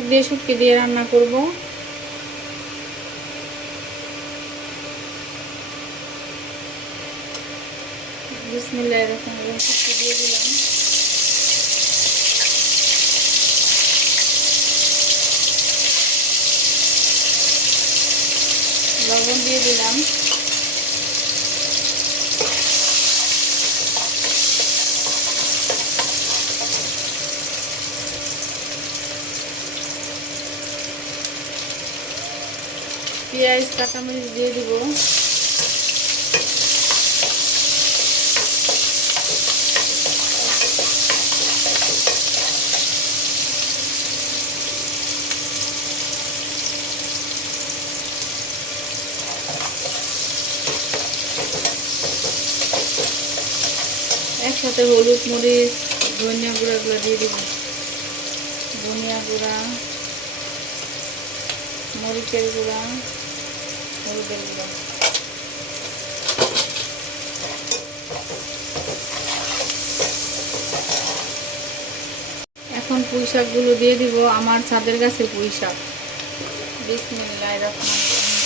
শাক দিয়ে শুটকি দিয়ে রান্না করব। বিসমিল্লাহির রহমানির রহিম। শুটকি দিয়ে দিলাম। লবণ দিয়ে দিলাম। পেঁয়াজ কাঁচামরিচ দিয়ে দিব। একসাথে হলুদ মরিচ ধনিয়া গুঁড়াগুলো দিয়ে দিব। ধনিয়া গুঁড়া, মরিচের গুঁড়া, হলুদের গুঁড়া। এখন পুঁই শাকগুলো দিয়ে দিব। আমার ছাদের গাছের পুঁই শাক। বিসমিল্লাহির রহমানির রহিম।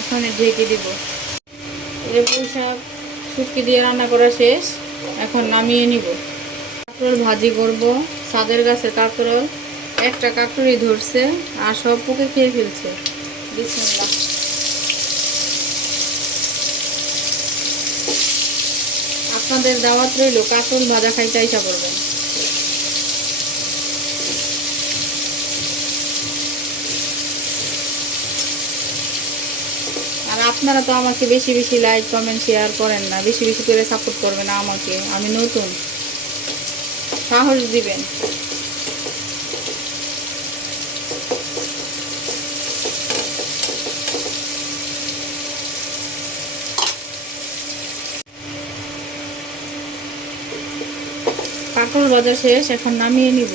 এখন ঢেকে দিব। এই পুঁই শাক শুটকি দিয়ে রান্না করা শেষ। এখন নামিয়ে নিব। কাঁকরোল ভাজি করব। ছাদের গাছের কাঁকরোল। একটা কাঁকরোলই ধরছে আর সব পোকে খেয়ে ফেলছে। বিসমিল্লাহ। আপনাদের দাওয়াত রইল, কাঁকরোল ভাজা খাইতে আইসা করবেন। আর আপনারা তো আমাকে বেশি বেশি লাইক কমেন্ট শেয়ার করেন না, বেশি বেশি করে সাপোর্ট করবেন আমাকে। আমি নতুন, সাহস দিবেন। কাঁকরোল ভাজা শেষ, এখন নামিয়ে নিব।